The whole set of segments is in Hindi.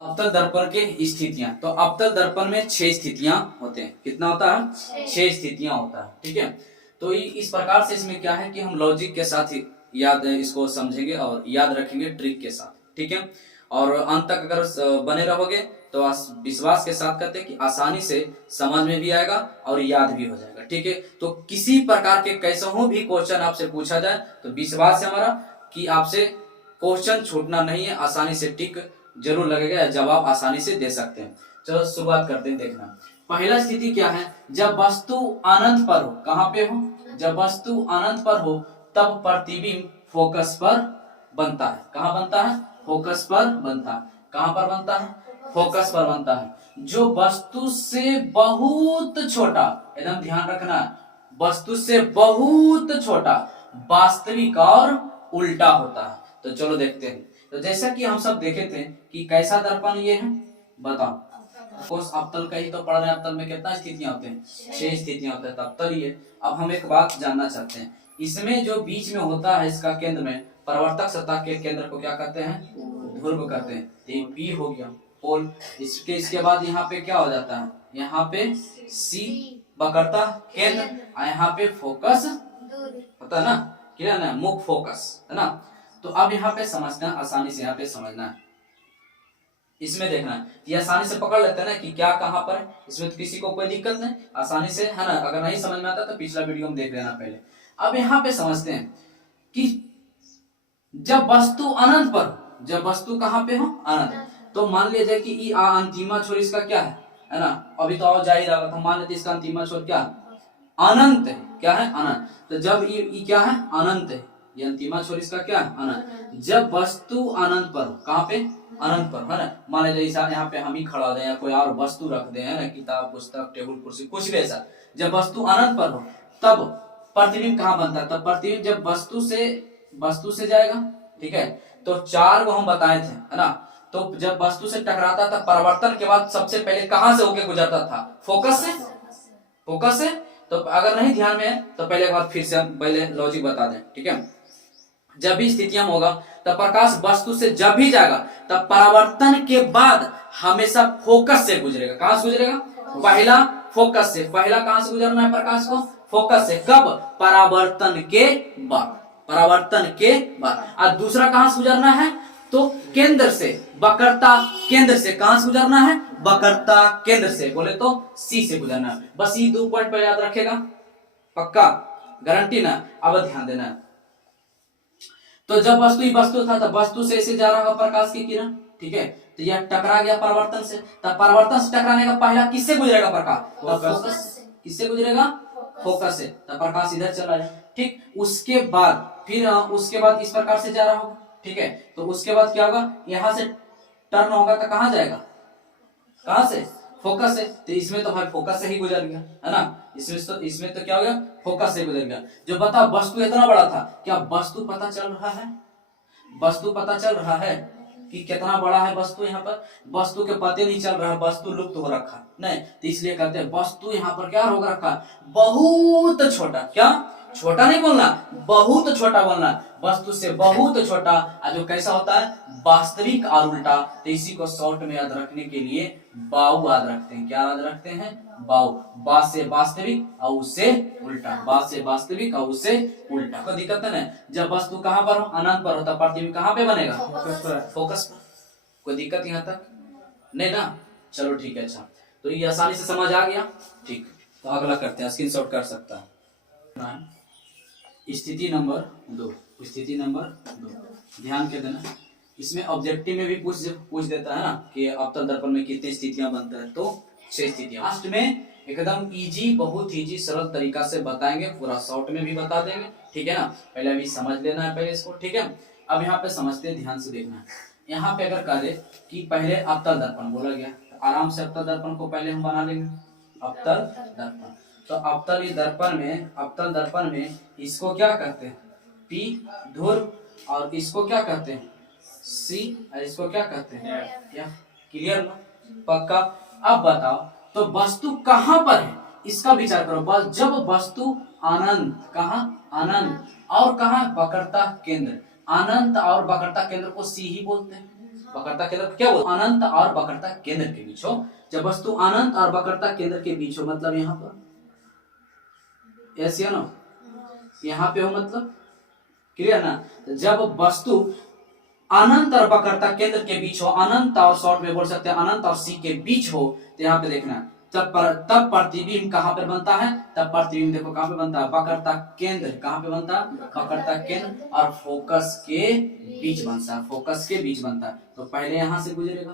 अवतल दर्पण के स्थितियां, तो अवतल दर्पण में 6 स्थितियां होते हैं। कितना होता है? 6 स्थितियां होता है। ठीक है, तो इस प्रकार से इसमें क्या है कि हम लॉजिक के साथ ही याद इसको समझेंगे और याद रखेंगे ट्रिक के साथ। ठीक है, और अंत तक अगर बने रहोगे तो विश्वास के साथ कहते हैं कि आसानी से समझ में भी आएगा और याद भी हो जाएगा। ठीक है, तो किसी प्रकार के कैसे भी क्वेश्चन आपसे पूछा जाए तो विश्वास है हमारा कि आपसे क्वेश्चन छूटना नहीं है, आसानी से टिक जरूर लगेगा, जवाब आसानी से दे सकते हैं। चलो शुरुआत करते हैं। देखना, पहला स्थिति क्या है? जब वस्तु अनंत पर हो। कहां पे हो? जब वस्तु अनंत पर हो तब प्रतिबिंब फोकस पर बनता है। कहां बनता है? फोकस पर बनता है। कहां पर बनता है? फोकस पर बनता है। जो वस्तु से बहुत छोटा, एकदम ध्यान रखना, वस्तु से बहुत छोटा वास्तविक और उल्टा होता है। तो चलो देखते हैं। तो जैसा कि हम सब देखे थे कि कैसा दर्पण ये है, बताओ। कोर्स अवतल का ही तो पढ़ रहे हैं। अवतल में कितना स्थितियां होते हैं? 6 स्थितियां होते हैं। तो अवतल ही है। अब हम एक बात जानना चाहते हैं, इसमें जो बीच में होता है इसका केंद्र में, परावर्तक सतह के केंद्र को क्या कहते हैं? ध्रुव कहते हैं। तो पी हो गया पोल। इसके बाद यहाँ पे क्या हो जाता है? यहाँ पे सी वक्रता केंद्र, यहाँ पे फोकस होता है ना, क्लियर ना, मुख्य फोकस है ना। तो अब यहाँ पे समझना, आसानी से यहाँ पे समझना है। इसमें देखना है, ये आसानी से पकड़ लेते हैं ना कि क्या कहां पर है। इसमें तो किसी को कोई दिक्कत नहीं, आसानी से है ना। अगर नहीं समझ में आता तो पिछला वीडियो में देख लेना पहले। अब यहाँ पे समझते हैं कि जब वस्तु अनंत पर, जब वस्तु कहां पे हो? अनंत। तो मान लिया जाए कि ई अंतिमा छोर इसका क्या है ना, अभी तो और जा ही रहा था। मान लेते इसका अंतिमा छोर क्या है? अनंत है। क्या है? अनंत। तो जब ये क्या है? अनंत है। ये अंतिमा छोर इसका क्या है? अनंत। जब वस्तु अनंत पर, कहां पे? अनंत पर, है ना। मान लीजिए यहाँ पे हम ही खड़ा दें या कोई और वस्तु रख दें, है ना, किताब पुस्तक टेबल कुर्सी कुछ भी ऐसा। जब वस्तु अनंत पर हो तब प्रतिबिंब कहाँ बनता है? तब प्रतिबिंब जब वस्तु से जाएगा। ठीक है, तो 4 को हम बताए थे, है ना। तो जब वस्तु से टकराता था, परावर्तन के बाद सबसे पहले कहां से होके गुजरता था? फोकस से। फोकस से। तो अगर नहीं ध्यान में है तो पहले एक बार फिर से हम पहले लॉजिक बता दें। ठीक है, जब भी स्थितियां होगा तब प्रकाश वस्तु से जब भी जाएगा तब परावर्तन के बाद हमेशा फोकस से गुजरेगा। कहां से गुजरेगा? पहला फोकस से। पहला कहां से गुजरना है प्रकाश को? फोकस से। कब? परावर्तन के बाद। परावर्तन के बाद। और दूसरा कहां से गुजरना है? तो केंद्र से, वक्रता केंद्र से। कहां से गुजरना है? वक्रता केंद्र से, बोले तो सी से गुजरना है। बस ये 2 पॉइंट पर याद रखेगा, पक्का, गारंटी ना। अब ध्यान देना, तो जब वस्तु था तब वस्तु से ऐसे जा रहा होगा प्रकाश की किरण। ठीक है, तो यह टकरा गया परावर्तन से, तब परावर्तन से टकराने का पहला किससे गुजरेगा प्रकाश? फोकस। किससे गुजरेगा? फोकस से। तब प्रकाश इधर चला जाए। ठीक, उसके बाद फिर उसके बाद इस प्रकार से जा रहा होगा। ठीक है, तो उसके बाद क्या होगा? यहां से टर्न होगा तो कहां जाएगा? कहां से? फोकस से। तो इसमें तो भाई फोकस से ही गुजर गया, है ना। इसमें तो क्या हो गया? फोकस से गुजर गया। जो बता वस्तु इतना बड़ा था, क्या वस्तु पता चल रहा है? वस्तु पता चल रहा है कि कितना बड़ा है वस्तु? यहाँ पर वस्तु के पते नहीं चल रहा है, वस्तु लुप्त हो रखा नहीं। तो इसलिए कहते हैं वस्तु यहाँ पर क्या हो रखा? बहुत छोटा। क्या? छोटा नहीं बोलना, बहुत छोटा बोलना। वस्तु से बहुत छोटा, जो कैसा होता है? वास्तविक और उल्टा। तो इसी को शॉर्ट में याद रखने के लिए बाऊ याद रखते हैं। क्या याद रखते हैं? बाऊ। बा से वास्तविक और उससे उल्टा। बा से वास्तविक और उससे उल्टा। कोई दिक्कत है ना? जब वस्तु कहां पर हो? अनंत पर हो, तब प्रतिबिंब कहां पे बनेगा? फोकस पर। कोई दिक्कत यहाँ तक नहीं ना? चलो ठीक है। अच्छा, तो ये आसानी से समझ आ गया। ठीक, तो अगला करते हैं, स्क्रीनशॉट कर सकता है। स्थिति नंबर 2। स्थिति नंबर 2 ध्यान के देना। इसमें ऑब्जेक्टिव में भी पूछ देता है ना कि अवतल दर्पण में कितनी स्थितियां बनता है? तो 6 स्थितियां। लास्ट में एकदम इजी, बहुत इजी सरल तरीका से बताएंगे, पूरा शॉर्ट में भी बता देंगे। ठीक है ना, पहले अभी समझ लेना है पहले इसको। ठीक है, अब यहाँ पे समझते हैं, ध्यान से देखना है। यहाँ पे अगर कह दे कि पहले अवतल दर्पण बोला गया, तो आराम से अवतल दर्पण को पहले हम बना लेंगे। अवतल दर्पण, तो अवतल दर्पण में इसको क्या कहते हैं? पी ध्रुव, और इसको क्या कहते हैं? सी, और इसको क्या कहते हैं? क्या? क्लियर ना? पक्का। अब बताओ, तो वस्तु कहां पर है इसका विचार करो। बस जब वस्तु अनंत, कहां? अनंत, और कहां? वक्रता केंद्र। अनंत और वक्रता केंद्र को सी ही बोलते हैं। वक्रता केंद्र क्या बोल, अनंत और वक्रता केंद्र के बीच हो। जब वस्तु अनंत और वक्रता केंद्र के बीच हो, मतलब यहाँ पर ऐसे ना, यहाँ पे हो, मतलब क्लियर ना। जब वस्तु अनंत और वक्रता केंद्र के बीच हो, अनंत और शॉर्ट में बोल सकते हैं अनंत और सी के बीच हो, तो यहाँ पे देखना तब प्रतिबिंब कहाँ पे बनता है, तब प्रतिबिंब देखो कहाँ पे बनता है, वक्रता केंद्र, कहाँ पे बनता है, वक्रता केंद्र और फोकस के बीच बनता है, फोकस के बीच बनता है। तो पहले यहाँ से गुजरेगा,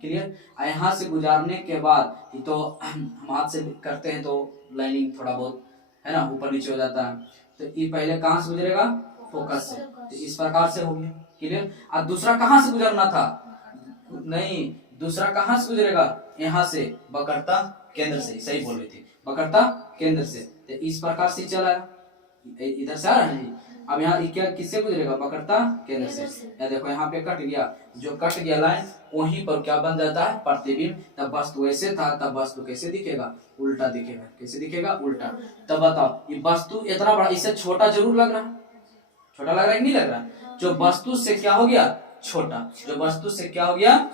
क्लियर। यहाँ से गुजारने के बाद तो हम हाथ से करते हैं तो लाइनिंग थोड़ा बहुत है ना ऊपर नीचे हो जाता है, तो ये पहले कहाँ से गुजरेगा, फोकस से, तो इस प्रकार से हो गया, क्लियर। और दूसरा कहाँ से गुजरना था, नहीं, दूसरा कहाँ से गुजरेगा, यहाँ से वक्रता केंद्र से, सही बोल रही थी, वक्रता केंद्र से, तो इस प्रकार से चला, इधर से आ रहा है जी। अब यहाँ क्या किससे गुजरेगा, वक्रता केंद्र से। या देखो यहाँ पे कट गया, जो कट गया लाइन वहीं पर क्या बन जाता है, प्रतिबिंब। तब वस्तु ऐसे था, तब वस्तु कैसे दिखेगा, उल्टा दिखेगा, कैसे दिखेगा, उल्टा। तब बताओ ये वस्तु इतना बड़ा, इससे छोटा जरूर लग रहा है, छोटा लग रहा है कि नहीं लग रहा, जो वस्तु से क्या हो गया, छोटा, जो वस्तु से क्या हो गया,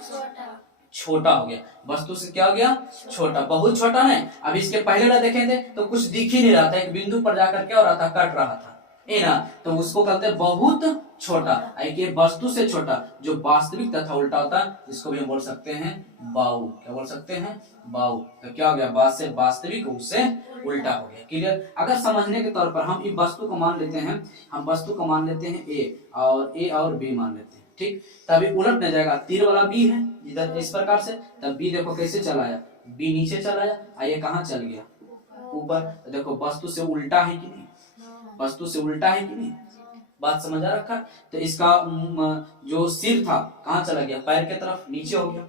छोटा हो गया, वस्तु से क्या हो गया, छोटा, बहुत छोटा नहीं। अब इसके पहले ना देखे थे तो कुछ दिख ही नहीं रहा था, एक बिंदु पर जाकर क्या हो रहा था, कट रहा था, है ना, तो उसको कहते हैं बहुत छोटा, एक वस्तु से छोटा, जो वास्तविक तथा उल्टा होता है, जिसको भी हम बोल सकते हैं बाहु, क्या बोल सकते हैं, बाहु। तो क्या हो गया, बात से वास्तविक, उससे उल्टा हो गया, क्लियर। अगर समझने के तौर पर हम इस वस्तु को मान लेते हैं, हम वस्तु को मान लेते हैं ए और बी मान लेते हैं, ठीक, तभी उलट नहीं जाएगा, तीर वाला बी है इधर इस प्रकार से, तब बी देखो कैसे चला आया, बी नीचे चला आया, ये कहाँ चल गया, ऊपर। तो देखो वस्तु से उल्टा है कि नहीं, वस्तु से उल्टा है कि नहीं, बात समझ आ रखा। तो इसका जो सिर था कहाँ चला गया, पैर के तरफ, नीचे हो गया,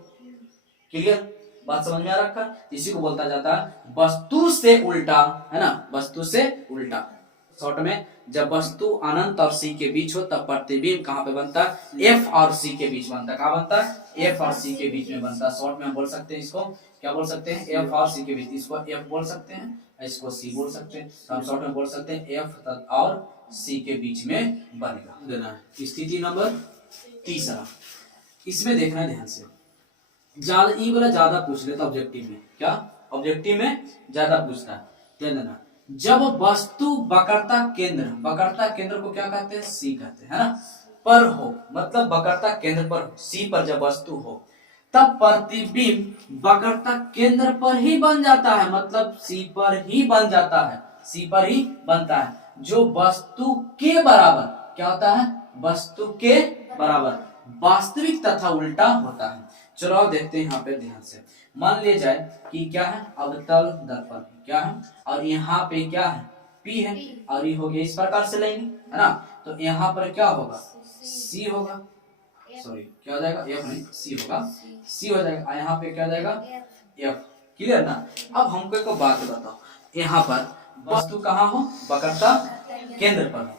क्लियर, बात समझ में आ रखा। इसी को बोलता जाता है वस्तु से उल्टा, है ना, वस्तु से उल्टा। शॉर्ट में जब वस्तु अनंत और सी के बीच हो तब प्रतिबिंब कहाँ पे बनता है, एफ और सी के बीच बनता है, कहाँ बनता है, एफ और सी के बीच में बनता है। शॉर्ट में हम बोल सकते हैं इसको क्या बोल सकते हैं, एफ और सी के बीच, इसको एफ बोल सकते हैं, इसको सी बोल सकते हैं, तो हम शॉर्ट में बोल सकते हैं एफ और सी के बीच में बनेगा। देना है स्थिति नंबर तीसरा, इसमें देखना है ध्यान से, ज्यादा ई वाला ज्यादा पूछ लेता ऑब्जेक्टिव में, क्या ऑब्जेक्टिव में ज्यादा पूछता है, ध्यान देना। जब वस्तु वक्रता केंद्र को क्या कहते हैं, सी कहते हैं, है ना, पर हो, मतलब वक्रता केंद्र पर हो, सी पर जब वस्तु हो, तब प्रतिबिंब वक्रता केंद्र पर ही बन जाता है, मतलब सी पर ही बन जाता है, सी पर ही बनता है, जो वस्तु के बराबर क्या होता है, वस्तु के बराबर वास्तविक तथा उल्टा होता है। चलो अब देखते हैं यहाँ पे ध्यान से, मान लिया जाए कि क्या है, अवतल दर्पण क्या है, और यहाँ पे क्या है, P है, और ये हो गया इस प्रकार से लाइन, है ना, तो यहाँ पर क्या होगा, C होगा, सॉरी क्या हो जाएगा, F नहीं C होगा, C हो जाएगा, यहाँ पे क्या हो जाएगा, F, क्लियर ना। अब हमको एक बात बताओ, यहाँ पर वस्तु कहाँ हो, वक्रता केंद्र पर हो,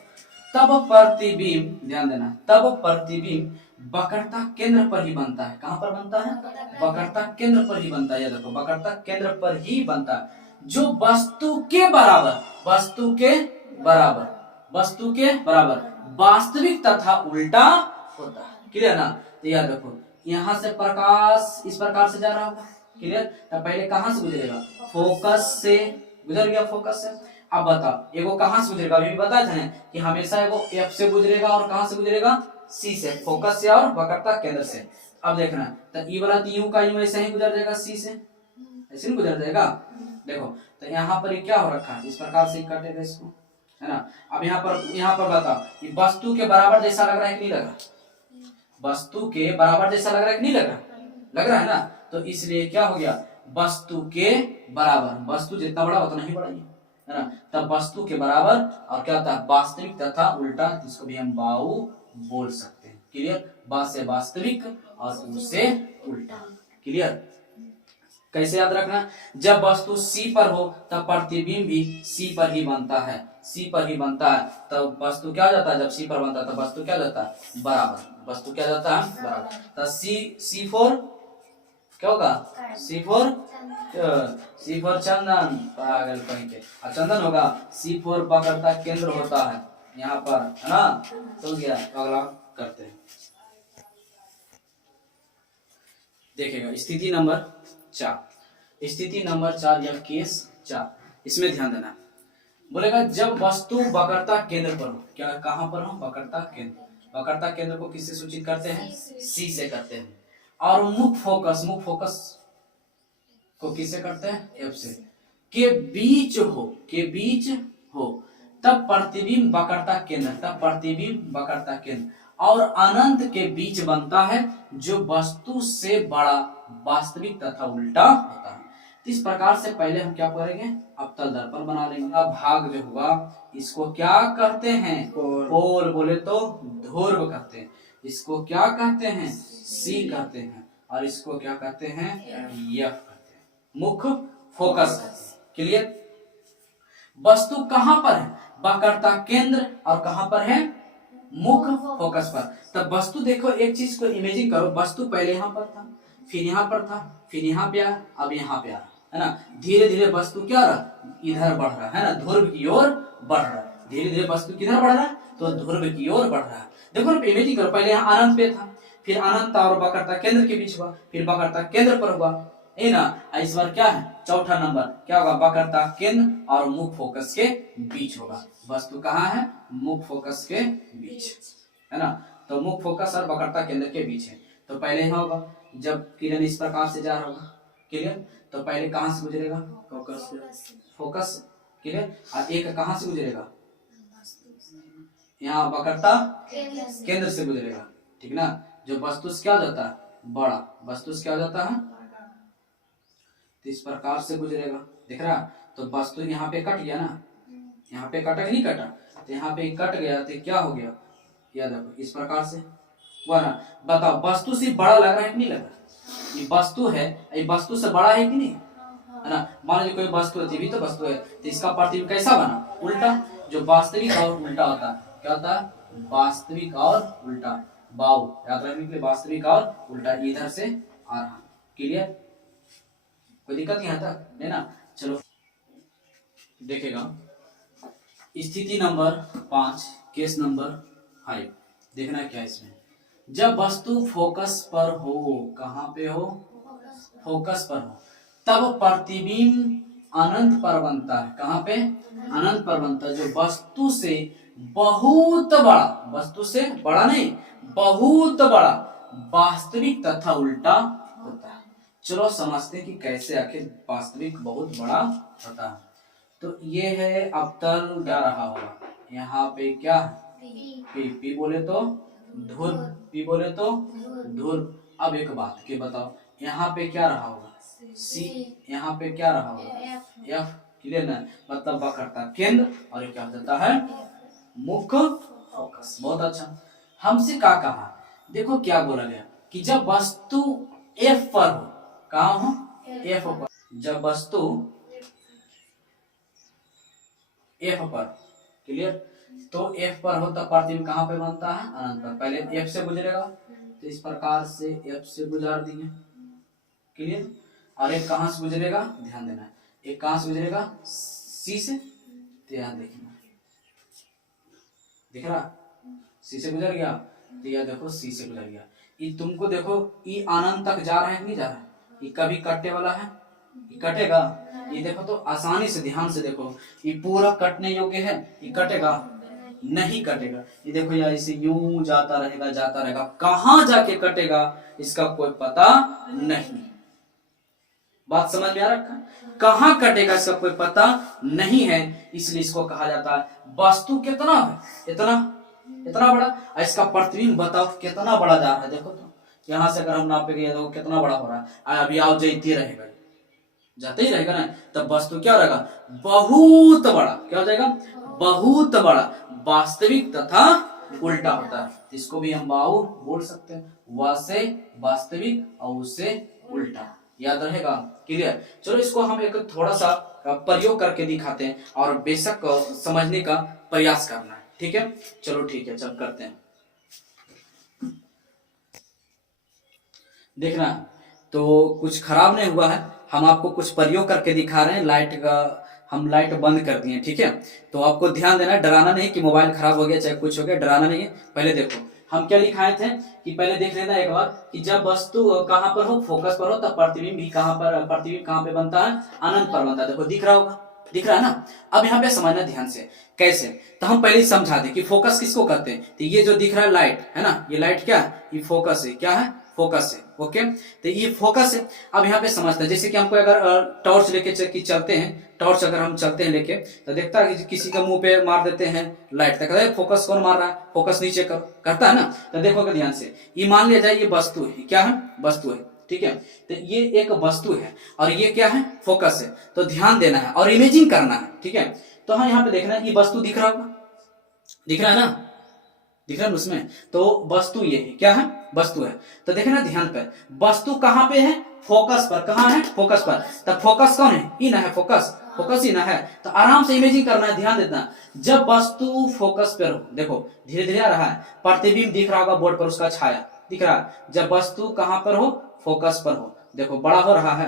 तब प्रतिबिंब, ध्यान देना, तब प्रतिबिंब वक्रता केंद्र पर ही बनता है, कहाँ पर बनता है, वक्रता केंद्र पर ही बनता है, ये देखो वक्रता केंद्र पर ही बनता है, जो वस्तु के बराबर वास्तविक तथा उल्टा होता है, क्लियर ना। तो यह देखो यहाँ से प्रकाश इस प्रकार से जा रहा होगा, क्लियर, तो पहले कहाँ से गुजरेगा, फोकस से गुजर गया, फोकस से। अब बताओ एगो कहाँ से गुजरेगा, अभी बताया था कि हमेशा एगो एफ से गुजरेगा और कहाँ से गुजरेगा, सी से, फोकस से और वक्रता केंद्र से। अब देखना तो ई वाला यूं का यूं ऐसे ही गुजर जाएगा, सी से ऐसे नहीं गुजर जाएगा, देखो तो यहाँ पर क्या हो रखा है, इस प्रकार से काटेगा इसको, है ना। अब यहाँ पर बताओ कि वस्तु के बराबर जैसा लग रहा है कि नहीं लग रहा, वस्तु के बराबर जैसा लग रहा है कि नहीं लग रहा है ना, तो इसलिए क्या हो गया, वस्तु के बराबर, वस्तु जितना बड़ा उतना ही बड़ा है ना, तब वस्तु के बराबर और क्या होता है, वास्तविक तथा उल्टा, जिसको भी हम बाहु बोल सकते हैं, क्लियर, बा से वास्तविक और उ से उल्टा, क्लियर। कैसे याद रखना, जब वस्तु सी पर हो तब प्रतिबिंब भी सी पर ही बनता है, सी पर ही बनता है, तब वस्तु क्या हो जाता है, जब सी पर बनता है तब वस्तु क्या जाता है, बराबर, वस्तु क्या जाता है, बराबर। तो सी फोर क्या होगा, सी फोर चंदन, पागल कहीं के चंदन होगा, सी फोर वक्रता केंद्र होता है यहाँ पर, है ना, तो गया। अगला करते हैं, देखेगा स्थिति नंबर 4, स्थिति नंबर 4 या केस 4, इसमें ध्यान देना। बोलेगा जब वस्तु वक्रता केंद्र पर हो, क्या कहां पर हो, वक्रता केंद्र। वक्रता केंद्र को किससे सूचित करते हैं, सी से करते हैं। और मुख्य फोकस को किससे करते हैं, एफ से। के बीच हो तब प्रतिबिंब वक्रता केंद्र और अनंत के बीच बनता है, जो वस्तु से बड़ा वास्तविक तथा उल्टा होता है। तो इस प्रकार से पहले हम क्या करेंगे, अवतल दर्पण बना लेंगे। अब भाग जो हुआ इसको क्या कहते हैं, पोल बोले तो ध्रुव कहते हैं। इसको क्या कहते हैं, सी कहते हैं। और इसको क्या कहते हैं, एफ कहते हैं, मुख्य फोकस कहते हैं। क्लियर। वस्तु कहां पर है, वक्रता केंद्र, और कहां पर है, मुख्य फोकस पर। तब वस्तु देखो, एक चीज को इमेजिन करो, वस्तु पहले यहाँ पर था, फिर यहाँ पर था, फिर यहाँ पे आया, अब यहाँ पे आ रहा है ना। धीरे धीरे वस्तु क्या रहा, इधर बढ़ रहा है ना, ध्रुव की ओर बढ़ रहा है। धीरे धीरे वस्तु किधर बढ़ रहा है, तो ध्रुव की ओर बढ़ रहा है। देखो ना, इमेजिन करो, पहले यहाँ अनंत पे था, फिर अनंत और वक्रता केंद्र के बीच हुआ, फिर वक्रता केंद्र पर हुआ, है ना। इस बार क्या है, चौथा नंबर क्या होगा, वक्रता केंद्र और मुख्य फोकस के बीच होगा। वस्तु कहाँ है, मुख्य फोकस के बीच, है ना। तो मुख्य फोकस और वक्रता केंद्र के बीच है। तो पहले यहाँ होगा, जब किरण इस प्रकार से जा रहा होगा, क्लियर। तो पहले कहाँ से गुजरेगा, फोकस, क्लियर। और एक कहाँ से गुजरेगा, यहाँ वक्रता केंद्र से गुजरेगा, ठीक ना। जो वस्तु से क्या हो जाता है, बड़ा, वस्तु से क्या हो जाता है, तो इस प्रकार से गुजरेगा, दिख रहा। तो वस्तु यहाँ पे कट गया ना, यहाँ पे कटा नहीं कटा, तो यहाँ पे कट गया, तो क्या हो गया, याद रखो इस प्रकार से हुआ ना। बताओ वस्तु से बड़ा लग रहा है कि नहीं लग रहा, ये वस्तु है, ये वस्तु से बड़ा है कि नहीं, है ना। मान लीजिए कोई वस्तु है, भी तो वस्तु है, तो इसका प्रतिबिंब कैसा बना, उल्टा। जो वास्तविक और उल्टा होता है, क्या होता है, वास्तविक और उल्टा, बाऊ याद रखने के लिए, वास्तविक और उल्टा, इधर से आ रहा। क्लियर, कोई दिक्कत नहीं आता है ना। चलो देखेगा स्थिति नंबर 5, केस नंबर 5, देखना क्या है इसमें। जब वस्तु फोकस पर हो, कहां पे हो, फोकस पर हो, तब प्रतिबिंब अनंत पर बनता है। कहां पे, अनंत पर बनता है, जो वस्तु से बहुत बड़ा, वस्तु से बड़ा नहीं, बहुत बड़ा वास्तविक तथा उल्टा होता है। चलो समझते हैं कि कैसे आखिर वास्तविक बहुत बड़ा होता है। तो ये है अवतल जा रहा होगा, यहाँ पे क्या, पी बोले तो ध्रुव, पी बोले तो ध्रुव। अब एक बात के बताओ, यहाँ पे क्या रहा होगा, सी, यहाँ पे क्या रहा होगा, एफ। क्लियर ना, मतलब वक्रता केंद्र, और क्या होता है, मुख्य फोकस। बहुत अच्छा। हमसे क्या कहा, देखो क्या बोला गया कि जब वस्तु एफ पर हो, कहाँ हो, एफ पर, जब वस्तु एफ पर, क्लियर। तो एफ पर हो तब प्रतिबिंब कहाँ पे बनता है, अनंत पर। पहले एफ से गुजरेगा, तो इस प्रकार से एफ से गुजार दिए, क्लियर। और एक कहाँ से गुजरेगा, ध्यान देना, एक कहाँ से गुजरेगा, सी से, ध्यान देखना, दिख रहा, सी से गुजर गया, तो यह देखो सी से गुजर गया। ये तुमको देखो, ये अनंत तक जा रहा है कि नहीं जा रहा है, ये कभी कटने वाला है, ये कटेगा। ये देखो तो आसानी से, ध्यान से देखो, ये पूरा कटने योग्य है, ये कटेगा नहीं, कटेगा। ये देखो यार, इसे यूं जाता रहेगा, कहाँ जाके कटेगा इसका कोई पता नहीं। बात समझ में आ रखा, कहाँ कटेगा इसका कोई पता नहीं है, इसलिए इसको कहा जाता है वस्तु कितना है, इतना बड़ा। इसका प्रतिबिंब बताओ कितना बड़ा जा रहा है, देखो तो यहाँ से अगर हम नापेंगे तो कितना बड़ा हो रहा है। अभी आओ जाते रहेगा, जाते ही रहेगा ना, तब वस्तु क्या रहेगा, बहुत बड़ा, क्या हो जाएगा, बहुत बड़ा वास्तविक तथा उल्टा होता है। इसको भी हम बाहु बोल सकते हैं, वा से वास्तविक और उससे उल्टा, याद रहेगा। क्लियर। चलो इसको हम एक थोड़ा सा प्रयोग करके दिखाते हैं और बेशक समझने का प्रयास करना है, ठीक है। चलो ठीक है, चल करते हैं। देखना तो कुछ खराब नहीं हुआ है, हम आपको कुछ प्रयोग करके दिखा रहे हैं। लाइट का हम लाइट बंद कर दिए, ठीक है। तो आपको ध्यान देना, डराना नहीं कि मोबाइल खराब हो गया चाहे कुछ हो गया, डराना नहीं है। पहले देखो हम क्या लिखाए थे कि पहले देख लेना एक बार कि जब वस्तु कहाँ पर हो, फोकस पर हो, तब प्रतिबिंब भी प्रतिबिंब कहाँ पे बनता है, अनंत पर बनता है। देखो दिख रहा होगा, दिख रहा है ना। अब यहाँ पे समझना ध्यान से कैसे, तो हम पहले समझा दें कि फोकस किसको कहते हैं। तो ये जो दिख रहा है लाइट है ना, ये लाइट क्या है, ये फोकस है। क्या है, फोकस है। ओके, तो ये फोकस है। अब यहाँ पे समझते हैं, जैसे कि हमको अगर टॉर्च लेके चलते हैं, टॉर्च अगर हम चलते हैं लेके, तो देखता है कि किसी का मुंह पे मार देते हैं लाइट, तो कहता है फोकस कौन मार रहा है, फोकस नीचे करो, कहता है ना। तो देखोगे ध्यान से, ये मान लिया जाए ये वस्तु है। क्या है, वस्तु है। ठीक है, तो ये एक वस्तु है और ये क्या है, फोकस है। तो ध्यान देना है और इमेजिंग करना है। ठीक है, तो हाँ यहाँ पे देखना है, ये वस्तु दिख रहा होगा, दिख रहा है ना, दिख रहा है उसमें। तो वस्तु ये है, क्या है, वस्तु है। तो देखना ध्यान पे, वस्तु कहाँ पे है, फोकस पर। कहाँ है, फोकस पर। तब फोकस कौन है, ई ना है, फोकस, फोकस ही ना है। तो आराम से इमेजिंग करना है, ध्यान देना। जब वस्तु फोकस पर हो, देखो धीरे धीरे आ रहा है, प्रतिबिंब दिख रहा होगा बोर्ड पर, उसका छाया दिख रहा है। जब वस्तु कहाँ पर हो, फोकस पर हो, देखो बड़ा हो रहा है,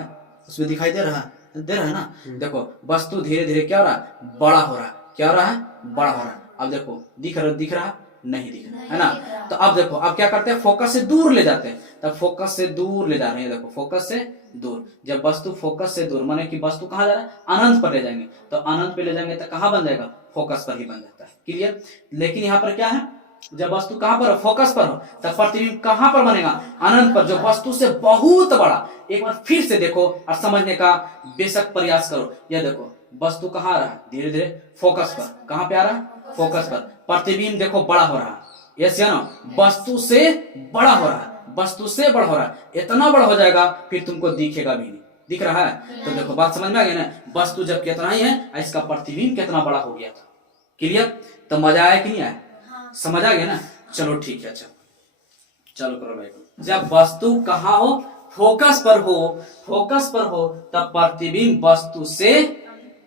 उसमें दिखाई दे रहा है ना। देखो वस्तु धीरे धीरे क्या हो रहा है, बड़ा हो रहा है। क्या हो रहा है, बड़ा हो रहा है। अब देखो दिख रहा नहीं दिख रहा है ना। तो अब देखो, अब क्या करते हैं, फोकस से दूर ले जाते हैं। तब फोकस से दूर ले जा रहे हैं, देखो फोकस से दूर। जब वस्तु फोकस से दूर, माने कि वस्तु कहाँ जा रहा है, अनंत पर ले जाएंगे। तो अनंत पे ले जाएंगे तो कहाँ बन जाएगा, फोकस पर ही बन जाता है। क्लियर। लेकिन यहाँ पर क्या है, जब वस्तु कहाँ पर हो, फोकस पर हो, तब प्रतिबिंब कहाँ पर बनेगा, अनंत पर, जो वस्तु से बहुत बड़ा। एक बार फिर से देखो और समझने का बेशक प्रयास करो। यह देखो वस्तु कहाँ आ रहा है, धीरे धीरे फोकस पर। कहाँ पे आ रहा है, फोकस पर। प्रतिबिंब देखो बड़ा हो रहा है, यस या नो, वस्तु से बड़ा हो रहा है, वस्तु से बड़ा हो रहा है। इतना बड़ा हो जाएगा फिर तुमको दिखेगा भी नहीं, दिख रहा है। तो देखो बात समझ में आ गया ना, वस्तु जब कितना ही है, इसका प्रतिबिंब कितना बड़ा हो गया था। क्लियर। तो मजा आया कि नहीं आया, समझ आ गया ना। चलो ठीक है, अच्छा चलो करो भाई। जब वस्तु कहाँ हो, फोकस पर हो, फोकस पर हो, तब प्रतिबिंब वस्तु से,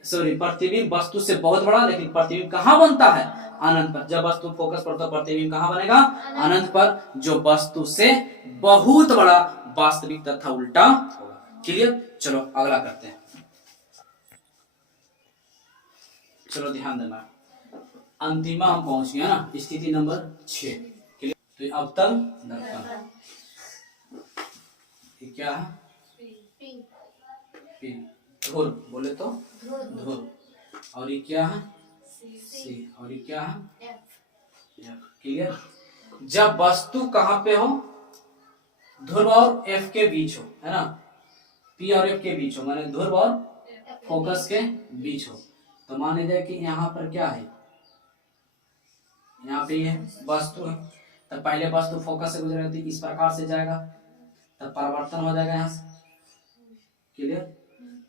सॉरी प्रतिबिंब वस्तु से बहुत बड़ा, लेकिन प्रतिबिंब कहाँ बनता है, अनंत पर। जब वस्तु फोकस पर, तो प्रतिबिंब कहाँ बनेगा, अनंत पर, जो वस्तु से बहुत बड़ा, वास्तविक तथा उल्टा होगा। क्लियर। चलो अगला करते हैं। चलो ध्यान देना, अंतिमा हम पहुंच गए ना, स्थिति नंबर 6। तो अवतल दर्पण क्या है, पी, धुर बोले तो धुर। और ये क्या है, सी। और ये क्या है, एफ। क्लियर। जब वस्तु कहाँ पे हो, ध्रुव और एफ के बीच हो, है ना, पी और एफ के बीच हो, माने ध्रुव और फोकस के बीच हो। तो मान लीजिए कि यहाँ पर क्या है, यहाँ पे ये वस्तु है। तब पहले वस्तु फोकस से गुजरेगा तो इस प्रकार से जाएगा, तब परिवर्तन हो जाएगा यहाँ से। क्लियर।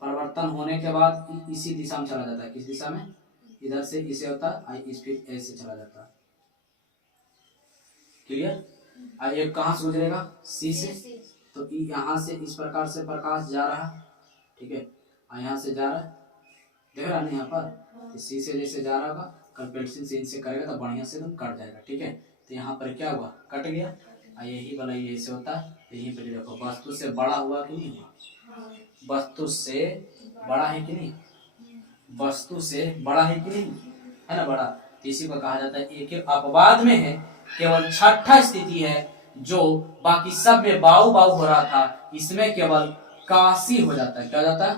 परिवर्तन होने के बाद इसी दिशा में चला जाता है। किस दिशा में, इधर से इसे होता है, इस फिर ऐसे चला जाता है। क्लियर। ये कहाँ से गुजरेगा, सी से। तो यहाँ से इस प्रकार से प्रकाश जा रहा है, ठीक है, यहाँ से जा रहा है, देख रहा नहीं यहाँ पर, सी से जैसे जा रहा होगा, कल पेंसिल से इनसे करेगा तो बढ़िया से एकदम कट जाएगा। ठीक है, तो यहाँ पर क्या हुआ, कट गया। यही वाला ये ऐसे होता है। तो यहीं पर देखो वस्तु से बड़ा हुआ कि नहीं हुआ, वस्तु से बड़ा है कि नहीं, वस्तु से बड़ा है कि नहीं, है ना, बड़ा। तो इसी को कहा जाता है, एक अपवाद में है, केवल छठा स्थिति है जो बाकी सब में बाऊ बाऊ हो रहा था, इसमें केवल काशी हो जाता है। क्या हो जाता है,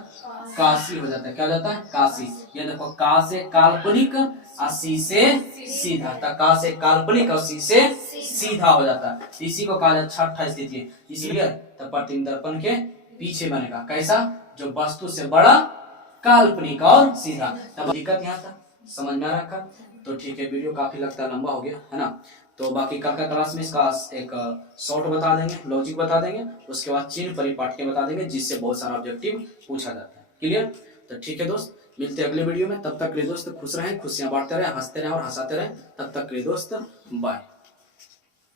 काशी हो जाता है। क्या हो जाता है, काशी। ये देखो का से काल्पनिक और सी से सीधा, तक का से काल्पनिक और सी से सीधा हो जाता है। इसी को कहा जाता है छठा स्थिति है। इसलिए तब प्रतिबिंब दर्पण के पीछे बनेगा, कैसा, जो वस्तु से बड़ा, काल्पनिक और सीधा। तब दिक्कत यहाँ तक समझ में आ रखा। तो ठीक है, वीडियो काफी लगता है लंबा हो गया, है ना। तो बाकी कल का क्लास में इसका एक शॉर्ट बता देंगे, लॉजिक बता देंगे, उसके बाद चिन्ह परिपाटी बता देंगे, जिससे बहुत सारा ऑब्जेक्टिव पूछा जाता है। क्लियर। तो ठीक है दोस्त, मिलते हैं अगले वीडियो में। तब तक के लिए दोस्त खुश रहें, खुशियां बांटते रहें, हंसते रहें और हंसाते रहें। तब तक के लिए दोस्त बाय।